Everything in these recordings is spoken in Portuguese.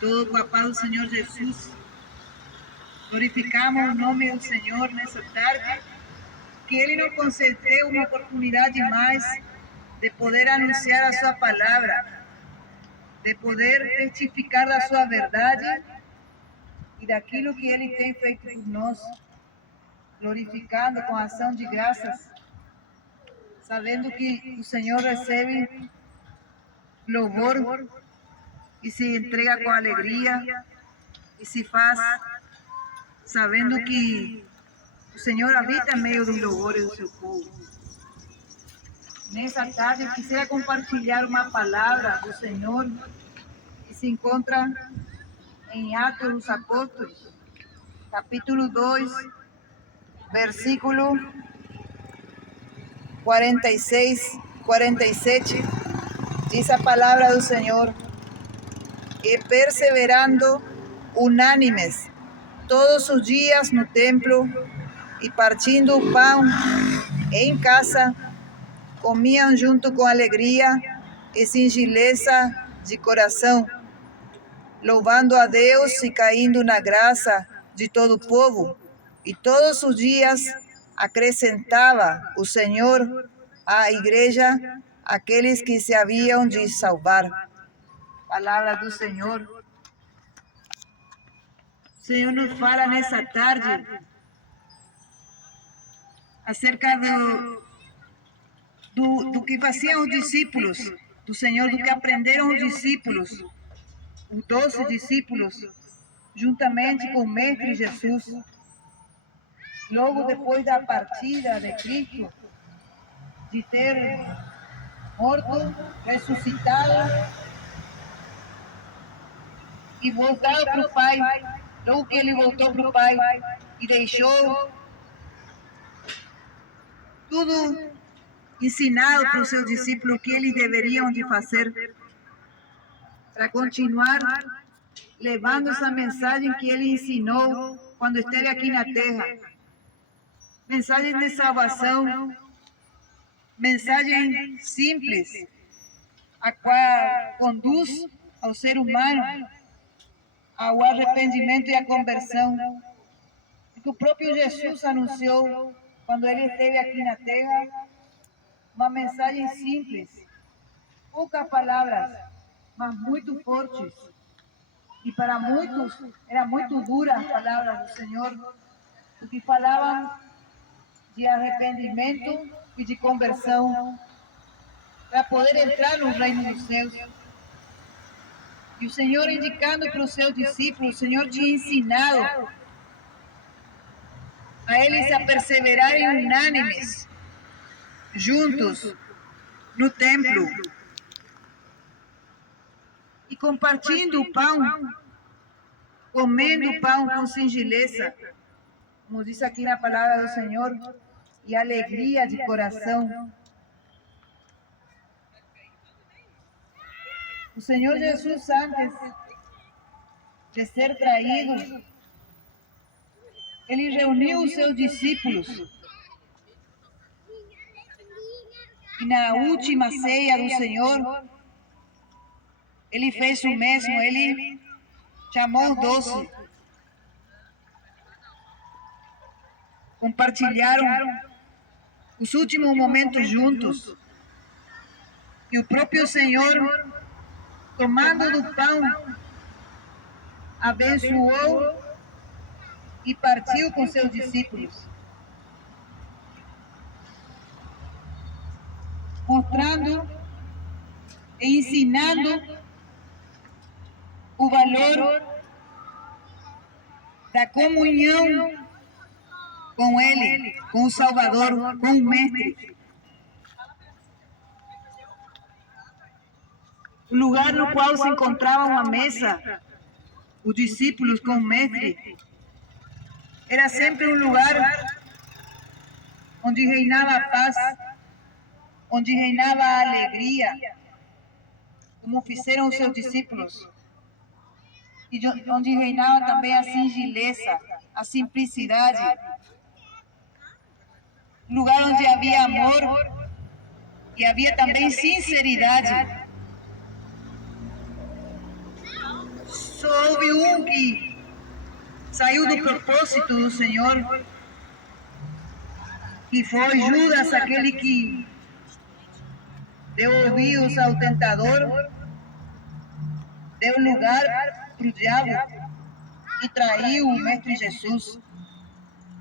todos com a paz do Senhor Jesus. Glorificamos o nome do Senhor nessa tarde, que Ele nos concedeu uma oportunidade mais de poder anunciar a sua palavra, de poder testificar da sua verdade e daquilo que Ele tem feito por nós, glorificando com ação de graças, sabendo que o Senhor recebe louvor e se entrega com alegria e se faz sabendo que o Senhor habita em meio dos louvores do seu povo. Nessa tarde eu quisiera compartilhar uma palavra do Senhor que se encontra em Atos dos Apóstolos, capítulo 2, versículo 46, 47. Diz a palavra do Senhor: e perseverando unánimes todos os dias no templo e partindo o pão em casa, comiam junto com alegria e singeleza de coração, louvando a Deus e caindo na graça de todo o povo. E todos os dias acrescentava o Senhor à igreja aqueles que se haviam de salvar. Palavra do Senhor. O Senhor nos fala nessa tarde acerca do que faziam os discípulos do Senhor, do que aprenderam os discípulos, os 12 discípulos, juntamente com o Mestre Jesus. Logo depois da partida de Cristo, de ter morto, ressuscitado e voltado para o Pai, logo que ele voltou para o Pai e deixou tudo ensinado para os seus discípulos o que eles deveriam de fazer para continuar levando essa mensagem que ele ensinou quando esteve aqui na terra. Mensagem de salvação, mensagem simples, a qual conduz ao ser humano ao arrependimento e à conversão, que o próprio Jesus anunciou quando ele esteve aqui na terra. Uma mensagem simples, poucas palavras, mas muito fortes. E para muitos era muito dura a palavra do Senhor, porque falavam de arrependimento e de conversão para poder entrar no reino dos céus. E o Senhor indicando para os seus discípulos, o Senhor tinha ensinado a eles a perseverarem unânimes, juntos, no templo, e compartilhando o pão, comendo o pão com singeleza, como diz aqui na palavra do Senhor, e alegria de coração. O Senhor Jesus, antes de ser traído, ele reuniu os seus discípulos e na última ceia do Senhor, ele fez o mesmo, ele chamou os 12, compartilharam os últimos momentos juntos, e o próprio Senhor, tomando do pão, abençoou e partiu com seus discípulos, mostrando e ensinando o valor da comunhão com Ele, com o Salvador, com o Mestre. O lugar no qual se encontravam à mesa os discípulos com o Mestre era sempre um lugar onde reinava a paz, onde reinava a alegria, como fizeram os seus discípulos, e onde reinava também a singeleza, a simplicidade, um lugar onde havia amor e havia também sinceridade. Só houve que saiu do propósito do Senhor, que foi Judas, aquele que deu ouvidos ao tentador, deu lugar para o diabo e traiu o Mestre Jesus.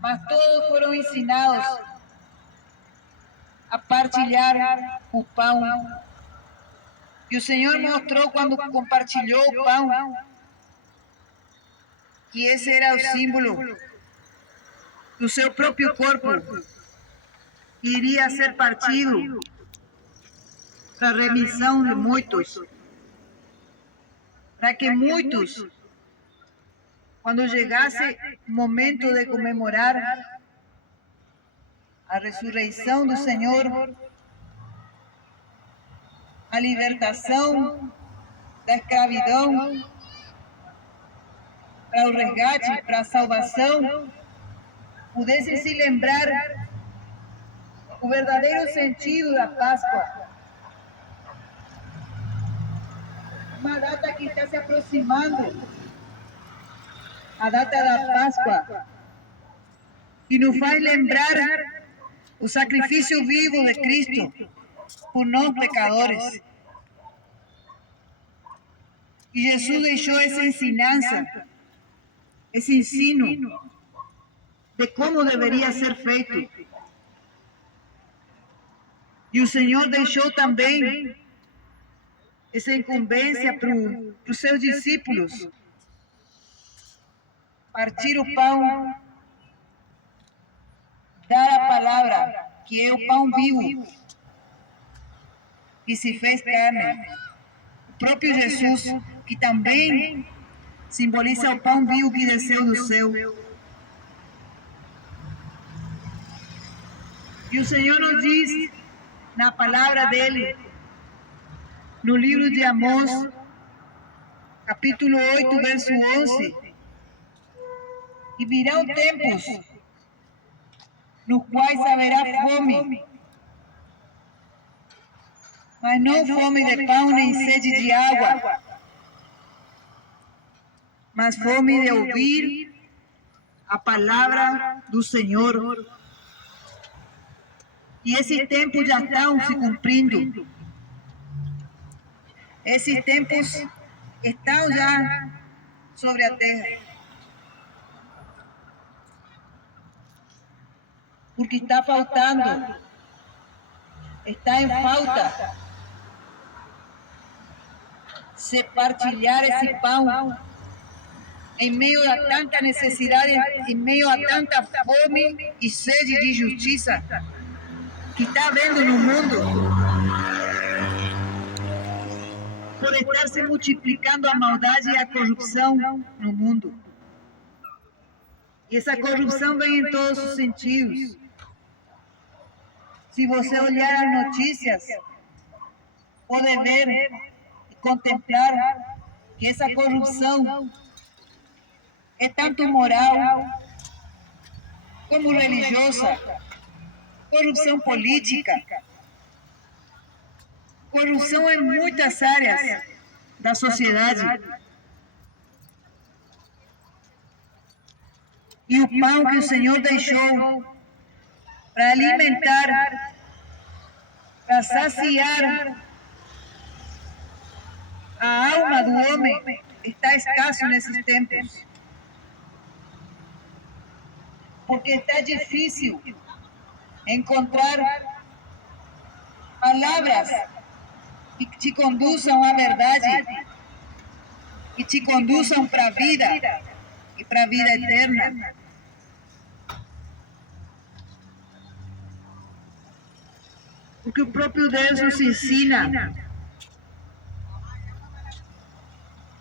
Mas todos foram ensinados a partilhar o pão. E o Senhor mostrou quando compartilhou o pão que esse era o símbolo do seu próprio corpo, que iria ser partido para a remissão de muitos, para que muitos, quando chegasse o momento de comemorar a ressurreição do Senhor, a libertação da escravidão, para o resgate, para a salvação, pudessem se lembrar o verdadeiro sentido da Páscoa. Uma data que está se aproximando, a data da Páscoa, que nos faz lembrar o sacrifício vivo de Cristo por nós pecadores. E Jesus deixou essa ensinança, esse ensino de como deveria ser feito. E o Senhor deixou também essa incumbência para os seus discípulos, partir o pão, dar a palavra, que é o pão vivo, que se fez carne. O próprio Jesus, que também simboliza o pão vivo que desceu do céu. E o Senhor nos diz, na palavra dele, no livro de Amós, capítulo 8, verso 11, e virão tempos nos quais haverá fome, mas não fome de pão nem sede de água, mas fome de ouvir a palavra do Senhor. E esses tempos já estão se cumprindo. Esses tempos estão já sobre a terra. Porque está faltando, está em falta se partilhar esse pão em meio a tanta necessidade, em meio a tanta fome e sede de justiça que está havendo no mundo, por estar se multiplicando a maldade e a corrupção no mundo. E essa corrupção vem em todos os sentidos. Se você olhar as notícias, pode ver e contemplar que essa corrupção é tanto moral como religiosa, corrupção política, corrupção em muitas áreas da sociedade. E o pão que o Senhor deixou para alimentar, para saciar a alma do homem, está escasso nesses tempos. Porque está difícil encontrar palavras que te conduzam à verdade, que te conduzam para a vida e para a vida eterna. Porque o próprio Deus nos ensina.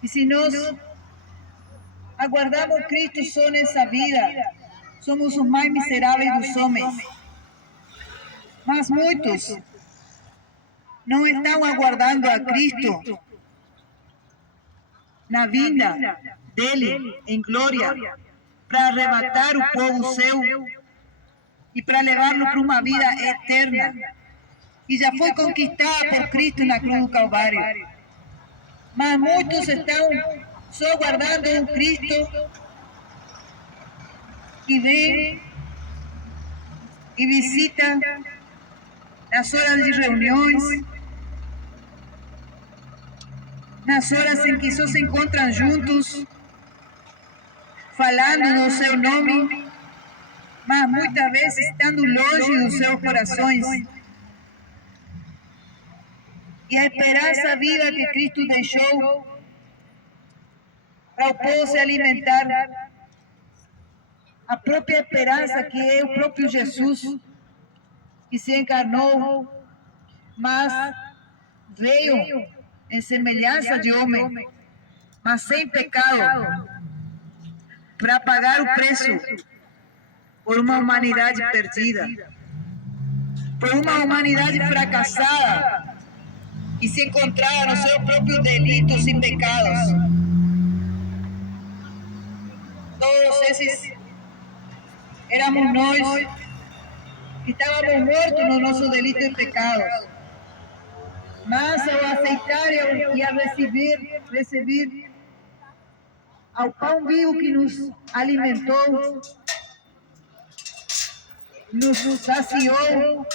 E se nós aguardamos Cristo só nessa vida, somos os mais miseráveis dos homens. Mas muitos não estão aguardando a Cristo na vinda dele em glória, para arrebatar o povo seu e para levar-lo para uma vida eterna, que já foi conquistada por Cristo na cruz do Calvário. Mas muitos estão só guardando um Cristo que vem e visita nas horas de reuniões, nas horas em que só se encontram juntos, falando no seu nome, mas muitas vezes estando longe dos seus corações. E a esperança viva que Cristo deixou para o povo se alimentar, a própria esperança que é o próprio Jesus, que se encarnou, mas veio em semelhança de homem, mas sem pecado, para pagar o preço por uma humanidade perdida, por uma humanidade fracassada, que se encontrava nos seus próprios delitos e pecados. Todos esses éramos nós que estávamos mortos nos nossos delitos e pecados. Mas ao aceitar e a receber ao pão vivo que nos alimentou, nos saciou,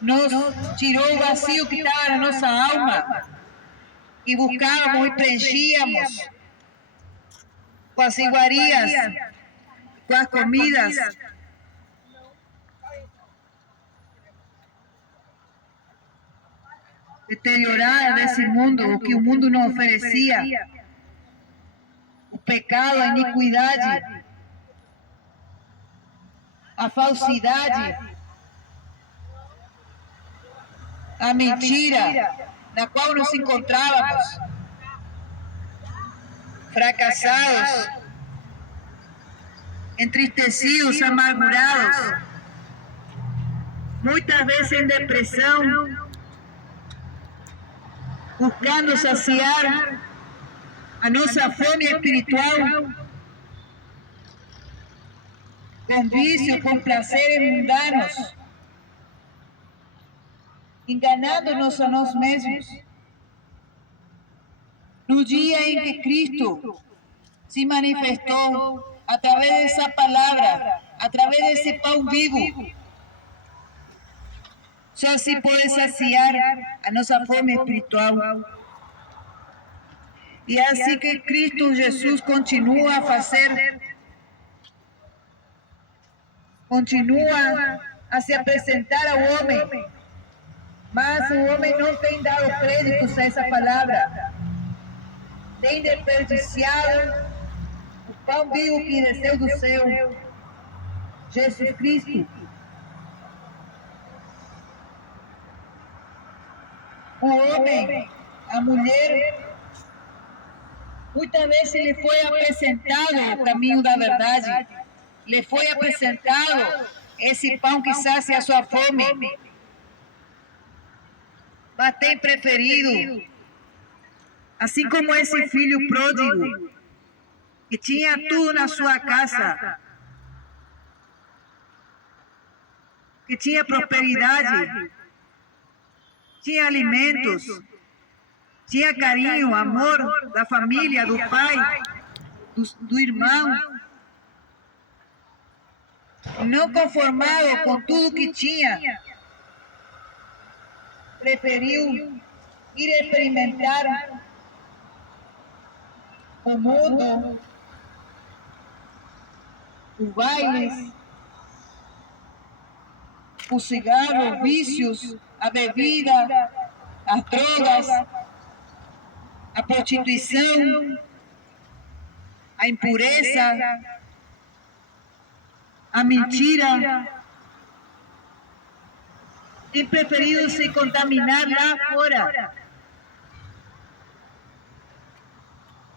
nos tirou o vazio que estava na nossa alma, e buscávamos e preenchíamos com as iguarias, com as comidas. Deteriorada desse mundo, o que o mundo nos oferecia, o pecado, a iniquidade, a falsidade, a mentira na qual nos encontrávamos, fracassados, entristecidos, amargurados, muitas vezes em depressão, buscando saciar a nossa fome espiritual com vício, com prazeres mundanos, enganando-nos a nós mesmos. No dia em que Cristo se manifestou através dessa palavra, através desse pão vivo, só se pode saciar a nossa fome espiritual. E é assim que Cristo Jesus continua a fazer, continua a se apresentar ao homem, mas o homem não tem dado créditos a essa palavra, tem desperdiciado o pão vivo que desceu do céu, Jesus Cristo. O homem, a mulher, muitas vezes lhe foi apresentado o caminho da verdade, lhe foi apresentado esse pão que sacia a sua fome, mas tem preferido, assim como esse filho pródigo, que tinha tudo na sua casa, que tinha prosperidade, tinha alimentos, tinha carinho, amor da família, do pai, do irmão. Não conformado com tudo que tinha, preferiu ir experimentar o mundo, os bailes, o cigarro, os vícios, a bebida, as drogas, a prostituição, a impureza, a mentira. Tem preferido se contaminar lá fora.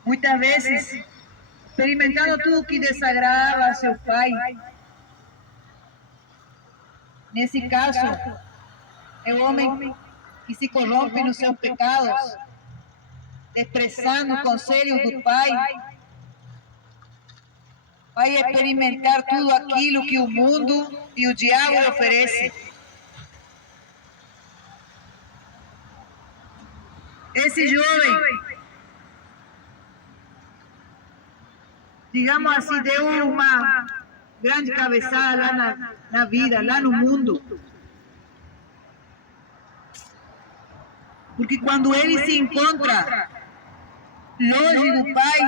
Muitas vezes, experimentando tudo que desagradava a seu pai. Nesse caso, é o homem que se corrompe nos seus pecados, desprezando o conselho do pai, vai experimentar tudo aquilo que o mundo e o diabo oferecem. Esse jovem digamos assim, deu uma grande cabeçada lá na vida, lá no mundo. Porque quando ele se encontra longe do Pai,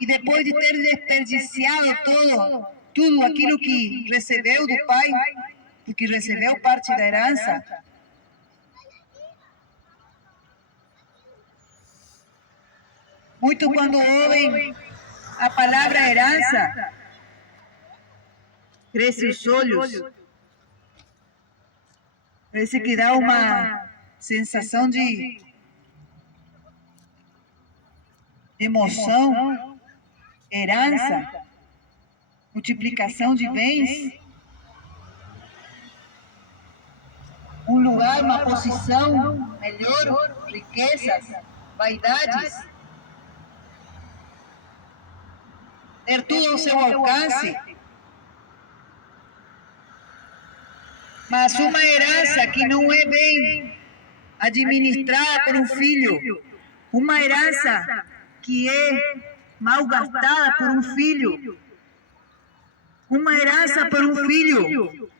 e depois de ter desperdiciado tudo aquilo que recebeu do Pai, porque recebeu parte da herança, muito quando ouvem a palavra herança, cresce os olhos, parece que dá uma sensação de emoção, herança, multiplicação de bens, um lugar, uma posição melhor, riquezas, vaidades, ter tudo ao seu alcance. Mas uma herança que não é bem administrada por um filho, uma herança que é mal gastada por um filho, uma herança por um filho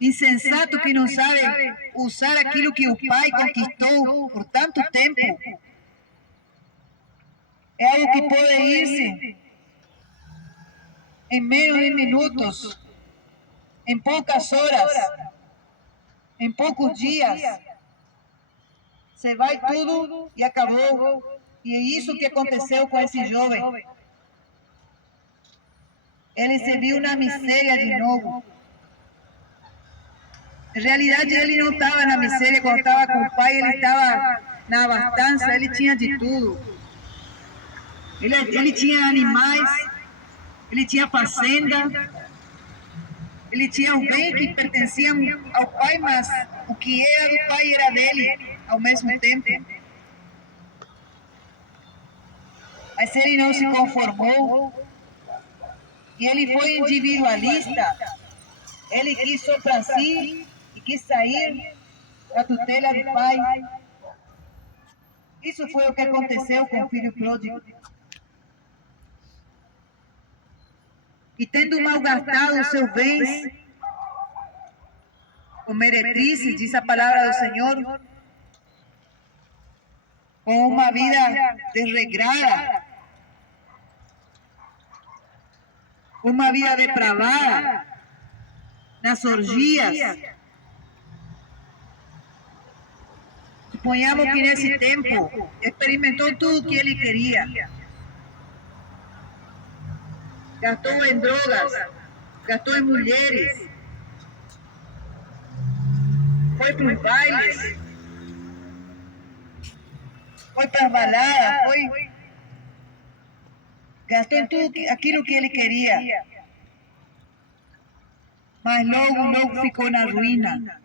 insensato que não sabe usar aquilo que o pai conquistou por tanto tempo, é algo que pode ir-se em menos de minutos, em poucas horas, em poucos dias. Se vai tudo e acabou. E é isso que aconteceu com esse jovem. Ele se viu na miséria de novo. Em realidade, ele não estava na miséria quando estava com o pai, ele estava na abastança, ele tinha de tudo. Ele tinha animais, ele tinha fazenda, ele tinha os bens que pertenciam ao pai, mas o que era do pai era dele ao mesmo tempo. Mas ele não se conformou e ele foi individualista. Ele quis só para si e quis sair da tutela do pai. Isso foi o que aconteceu com o filho pródigo. E tendo malgastado os seus bens com meretrizes, diz a palavra do Senhor, com uma vida desregrada, uma vida depravada, nas orgias. Suponhamos que nesse tempo experimentou tudo o que ele queria. Gastou em drogas, gastou em mulheres, foi para os bailes, foi para as baladas, gastou em tudo aquilo que ele queria. Mas logo ficou na ruína.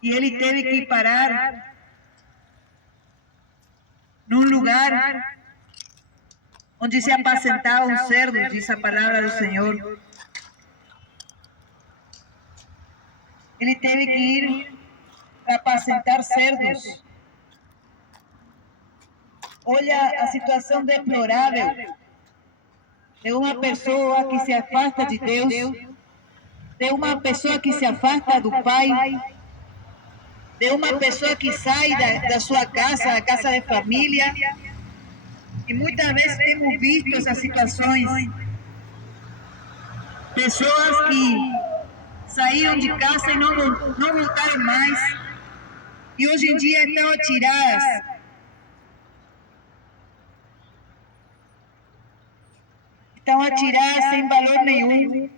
E ele teve que parar num lugar onde se apacentavam os cerdos, diz a palavra do Senhor. Ele teve que ir para apacentar cerdos. Olha a situação deplorável de uma pessoa que se afasta de Deus, de uma pessoa que se afasta do Pai, de uma pessoa que sai da sua casa, da casa de família. E muitas vezes temos visto essas situações. Pessoas que saíram de casa e não voltaram mais. E hoje em dia estão atiradas. Estão atiradas sem valor nenhum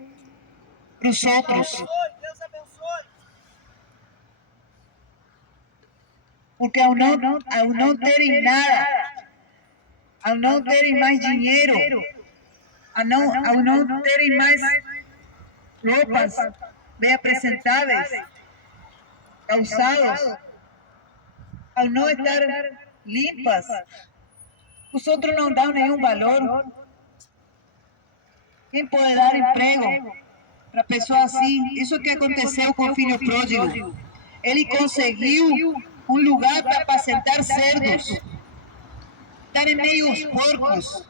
para os outros. Porque ao não terem nada, ao não terem mais dinheiro, ao não terem mais roupas bem apresentáveis, calçados, ao não estar limpas, os outros não dão nenhum valor. Quem pode dar emprego para pessoa assim? Isso que aconteceu com o filho pródigo. Ele conseguiu um lugar para apacentar cerdos. estar em meio aos porcos,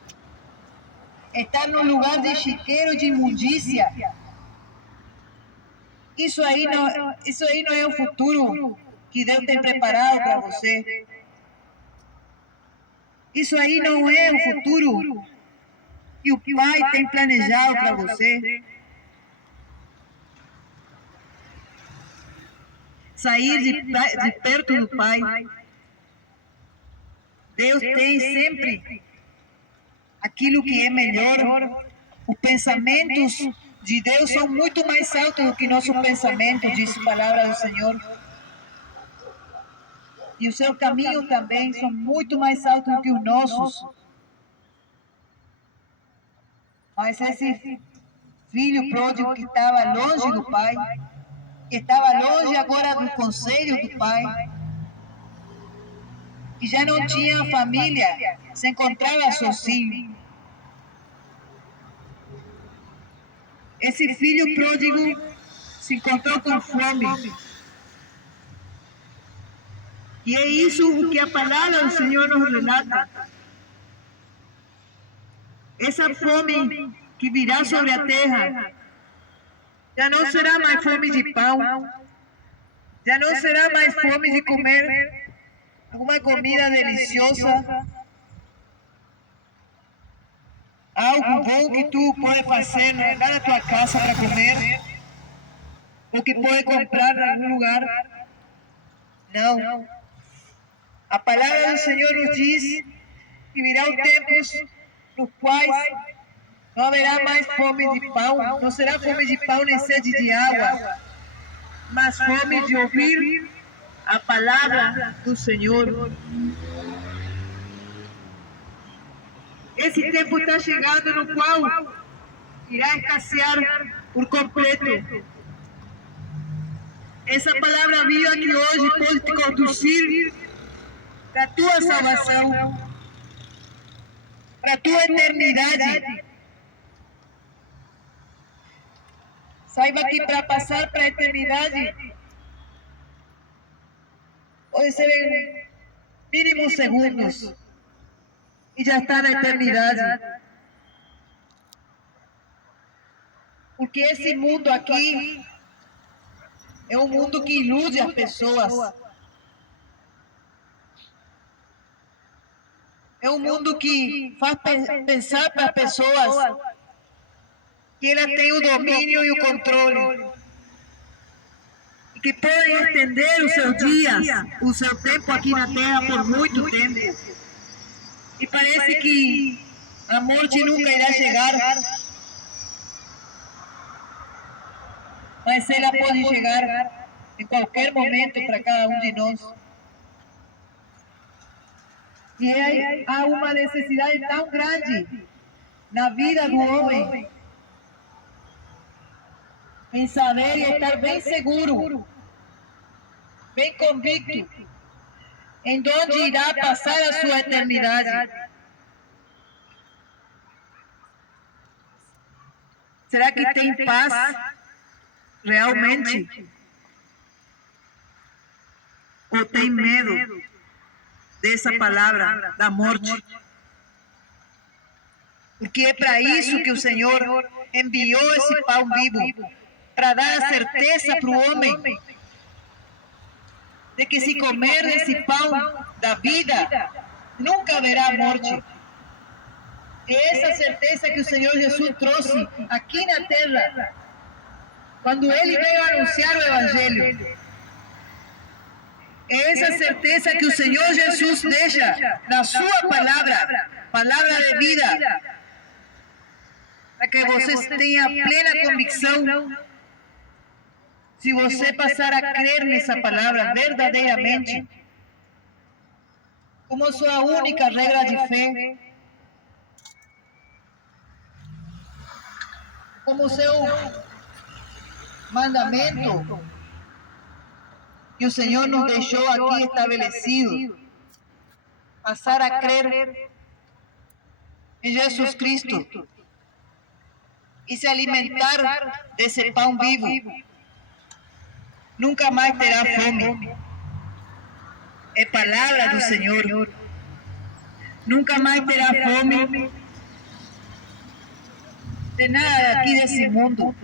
estar num lugar de chiqueiro, de imundícia. Isso aí não é o futuro que Deus tem preparado para você. Isso aí não é o futuro que o Pai tem planejado para você. Sair de perto do Pai. Deus tem sempre aquilo que é melhor. Os pensamentos de Deus são muito mais altos do que nosso pensamento, diz a palavra do Senhor. E o seu caminho também são muito mais altos do que os nossos. Mas esse filho pródigo que estava longe do Pai, que estava longe agora do conselho do Pai, que já não tinha família, se encontrava sozinho. Esse filho pródigo se encontrou com fome. E é isso o que a palavra do Senhor nos relata. Essa fome que virá sobre a terra já não será mais fome de pão, já não será mais fome de comer alguma comida deliciosa, algo bom que tu pode fazer lá na tua casa para comer, ou que pode comprar em algum lugar. Não. A palavra do Senhor nos diz que virão tempos nos quais não haverá mais fome de pão, não será fome de pão nem sede de água, mas fome de ouvir a palavra do Senhor. Esse tempo está chegando no qual irá escassear por completo. Essa palavra viva que hoje pode te conduzir para a tua salvação, para a tua eternidade. Saiba que para passar para a eternidade pode ser em mínimos segundos e já está na eternidade. Porque esse mundo aqui é um mundo que ilude as pessoas. É um mundo que faz pensar para as pessoas que ela tem o domínio e o controle. E que podem estender os seus dias, o seu tempo aqui na Terra por muito tempo. E parece que a morte nunca irá chegar. Mas ela pode chegar em qualquer momento para cada um de nós. E há uma necessidade tão grande na vida do homem em saber e estar bem seguro, bem convicto, em onde irá passar a sua eternidade. Será que tem paz realmente? Ou tem medo dessa palavra da morte? Porque é para isso que o Senhor enviou esse pão vivo, para dar a certeza para o homem de que se comer desse pão da vida, nunca haverá morte. É essa certeza que o Senhor Jesus trouxe aqui na terra, quando Ele veio anunciar o Evangelho. É essa certeza que o Senhor Jesus deixa na sua palavra, palavra de vida, para que vocês tenham plena convicção. Se você passar a crer nessa palavra verdadeiramente, como sua única regra de fé, como seu mandamento, que o Senhor nos deixou aqui estabelecido, passar a crer em Jesus Cristo e se alimentar desse pão vivo, nunca mais terá fome. É palavra do Senhor. nunca mais terá fome de nada aqui desse mundo,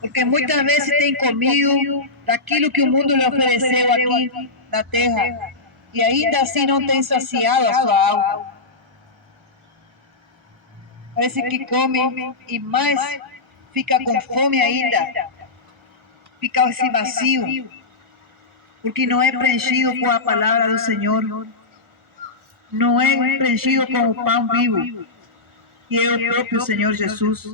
porque muitas vezes tem comido daquilo que o mundo lhe ofereceu aqui na terra e ainda assim não tem saciado a sua alma. Parece que come e mais fica com fome ainda, fica esse vazio, porque não é preenchido com a palavra do Senhor, não é preenchido com o pão vivo, que é o próprio Senhor Jesus.